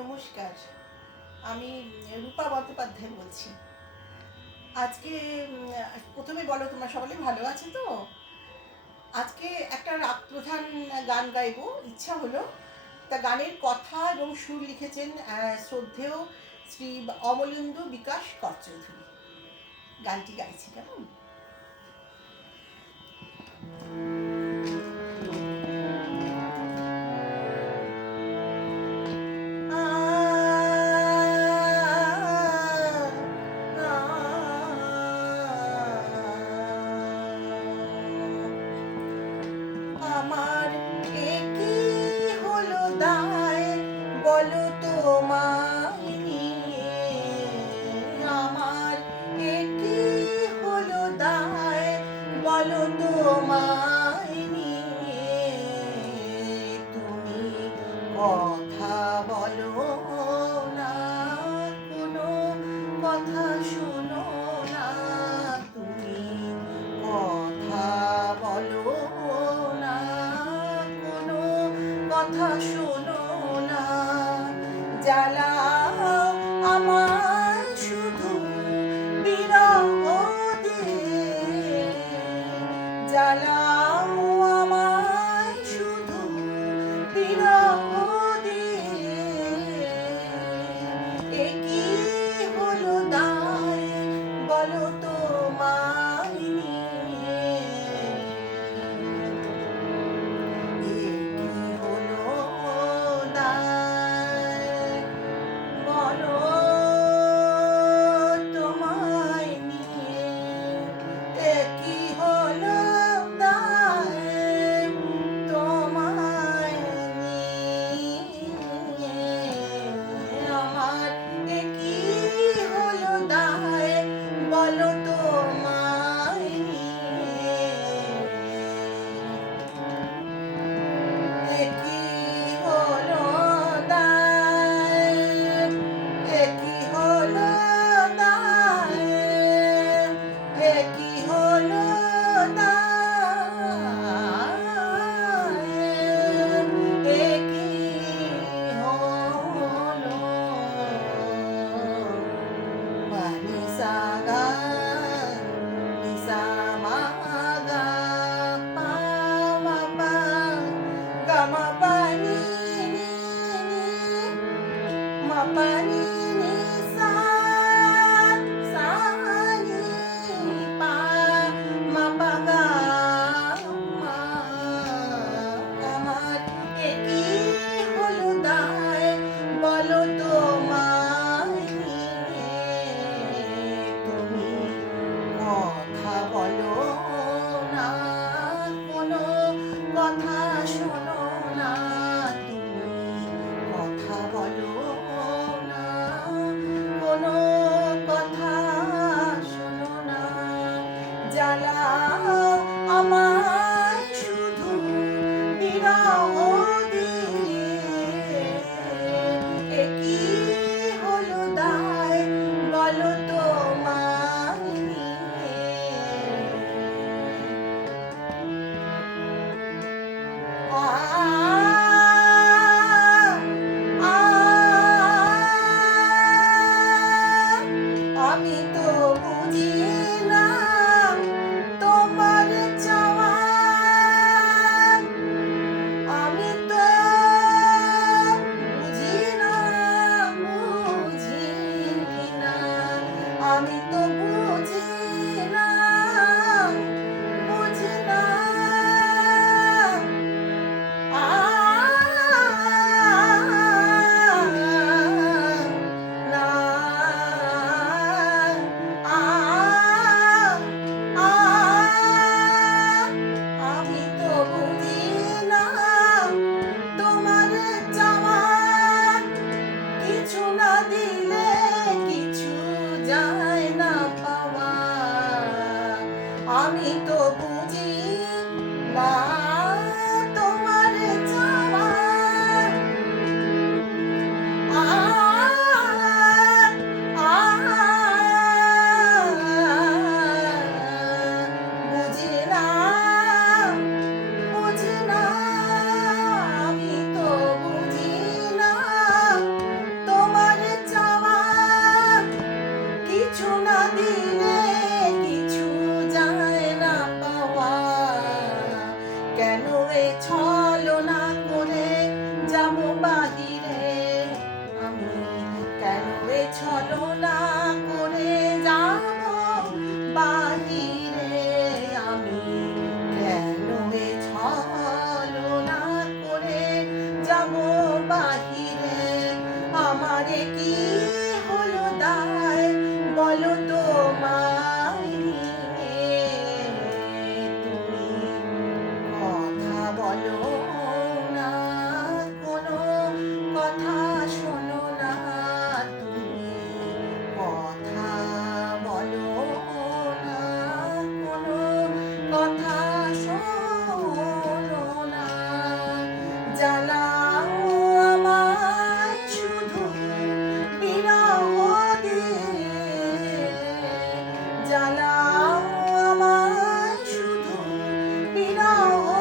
নমস্কার, আমি রূপা বন্দ্যোপাধ্যায় বলছি। আজকে প্রথমে বলো তোমরা সকলে ভালো আছো তো? আজকে একটা রাগ প্রধান গান গাইবো, ইচ্ছা হলো। তা গানের কথা এবং সুর লিখেছেন শ্রদ্ধেয় শ্রী অমলেন্দু বিকাশ করচৌধুরী। গানটি গাইছি, কেমন? আমার একি হলো দায় বলো তোমায় নিয়ে, আমার একি হলো দায় বলো তোমায় নিয়ে, তুমি কথা বলো না, কোনো কথা শোনো না, তুমি কথা বলো না, কোনো কথা শোনো না, জ্বালাও আমায় শুধু বিরহ দিয়ে, জ্বালাও আমায় শুধু বিরহ দিয়ে, একি হলো দায় বলো তোমায় নিয়ে, একি হলো দায় বলো তোমায় নিয়ে, একি হলো দায় তোমায় নিয়ে, আমার একি হলো দায় বলো তোমায় নিয়ে, একি হলো দায়, একি হলো দায়, একি হলো দায়, একি হলো পানিসা গা নিসা মা গা পা মা পা গা মা পা নি নি নি মা পা নি নি সা সা নি পা মা পা গা মা, আমার একি হলো দায় বলো তোমায় নিয়ে, তুমি কথা বলো না, কোনো কথা শোনো না, তুমি কথা বলো না, কোনো কথা শোনো না, জ্বালাও আমায় শুধু বিরহ দিয়ে, একি এ কি হলো দায় বলো তোমায় তুমি কথা বলো না, কোনো কথা শোনো না, তুমি কথা বলো না, কোনো কথা শোনো না। জ্বালাও আমায় শুধু বিরহ দিয়ে, জ্বালাও আমায় শুধু বিরহ